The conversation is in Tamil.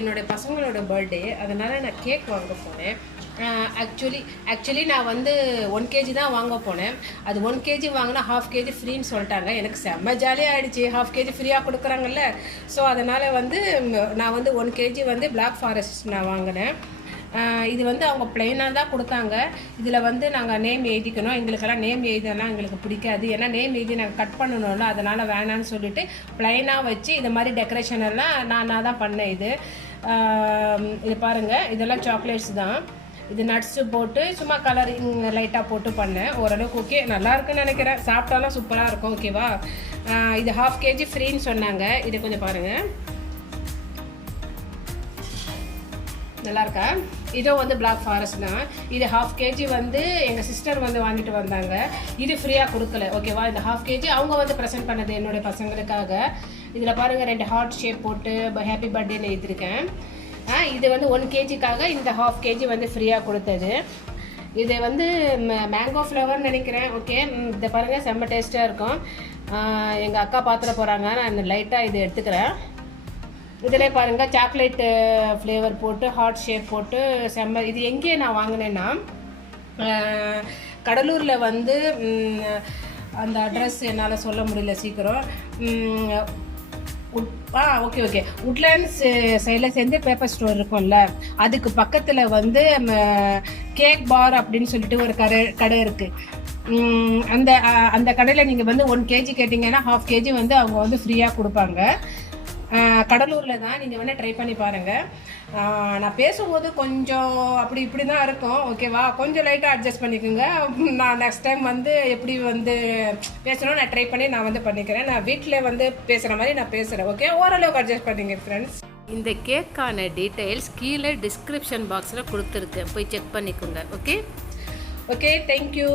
என்னோடய பசங்களோட பர்த்டே, அதனால் நான் கேக் வாங்க போனேன். ஆக்சுவலி நான் வந்து 1 kg தான் வாங்க போனேன். அது 1 kg வாங்கினா 1/2 kg ஃப்ரீன்னு சொல்லிட்டாங்க. எனக்கு செம்ம ஜாலியாக ஆகிடுச்சு, 1/2 kg ஃப்ரீயாக கொடுக்குறாங்கல்ல. ஸோ அதனால் வந்து நான் வந்து 1 kg வந்து பிளாக் ஃபாரஸ்ட் நான் வாங்கினேன். இது வந்து அவங்க ப்ளைனாக தான் கொடுத்தாங்க. இதில் வந்து நாங்கள் நேம் எழுதிக்கணும். எங்களுக்கெல்லாம் நேம் எழுதலாம் எங்களுக்கு பிடிக்காது. ஏன்னா நேம் எழுதி நாங்கள் கட் பண்ணணும்ல, அதனால் வேணான்னு சொல்லிவிட்டு ப்ளைனாக வச்சு இது மாதிரி டெக்கரேஷன் எல்லாம் நான் தான் பண்ணேன். இது பாருங்கள், இதெல்லாம் சாக்லேட்ஸ் தான். இது நட்ஸு போட்டு சும்மா கலரிங் லைட்டாக போட்டு பண்ணேன். ஓரளவுக்கு ஓகே, நல்லா இருக்குன்னு நினைக்கிறேன். சாப்பிட்டாலும் சூப்பராக இருக்கும். ஓகேவா? இது 1/2 kg ஃப்ரீன்னு சொன்னாங்க. இது கொஞ்சம் பாருங்கள், நல்லா இருக்கா? இதோ வந்து பிளாக் ஃபாரஸ்ட் தான். இது 1/2 kg வந்து எங்கள் சிஸ்டர் வந்து வாங்கிட்டு வந்தாங்க. இது ஃப்ரீயாக கொடுக்கல. ஓகேவா? இந்த 1/2 kg அவங்க வந்து ப்ரெசென்ட் பண்ணது என்னுடைய பசங்களுக்காக. இதில் பாருங்கள், 2 ஹார்ட் ஷேப் போட்டு ஹாப்பி பர்த்டேன்னு எழுதியிருக்கேன். இது வந்து 1 kgக்காக இந்த 1/2 kg வந்து ஃப்ரீயாக கொடுத்தது. இது வந்து மேங்கோ ஃப்ளவர்னு நினைக்கிறேன். ஓகே, இதை பாருங்கள், செம்ம டேஸ்ட்டாக இருக்கும். எங்கள் அக்கா பாத்திர போகிறாங்க, நான் லைட்டாக இது எடுத்துக்கிறேன். இதில் பாருங்கள், சாக்லேட்டு ஃப்ளேவர் போட்டு ஹார்ட் ஷேப் போட்டு செம்ம. இது எங்கே நான் வாங்கினேன்னா, கடலூரில் வந்து அந்த அட்ரஸ் என்னால் சொல்ல முடியல சீக்கிரம். ஓகே உட்லாண்ட்ஸ் சைடில் சேர்ந்து பேப்பர் ஸ்டோர் இருக்கும்ல, அதுக்கு பக்கத்தில் வந்து கேக் பார் அப்படின்னு சொல்லிட்டு ஒரு கடை இருக்குது. அந்த கடையில் நீங்கள் வந்து 1 kg கேட்டிங்கன்னா 1/2 kg வந்து அவங்க வந்து ஃப்ரீயாக கொடுப்பாங்க. கடலூரில் தான். நீங்கள் வேணால் ட்ரை பண்ணி பாருங்கள். நான் பேசும்போது கொஞ்சம் அப்படி இப்படி தான் இருக்கும். ஓகேவா? கொஞ்சம் லைட்டாக அட்ஜஸ்ட் பண்ணிக்கோங்க. நான் நெக்ஸ்ட் டைம் வந்து எப்படி வந்து பேசணும் நான் ட்ரை பண்ணி நான் வந்து பண்ணிக்கிறேன். நான் வீட்டில் வந்து பேசுகிற மாதிரி நான் பேசுகிறேன். ஓகே, ஓரளவுக்கு அட்ஜஸ்ட் பண்ணிங்க ஃப்ரெண்ட்ஸ். இந்த கேக்கான டீட்டெயில்ஸ் கீழே டிஸ்கிரிப்ஷன் பாக்ஸில் கொடுத்துருக்கேன், போய் செக் பண்ணிக்கோங்க. Okay, thank you.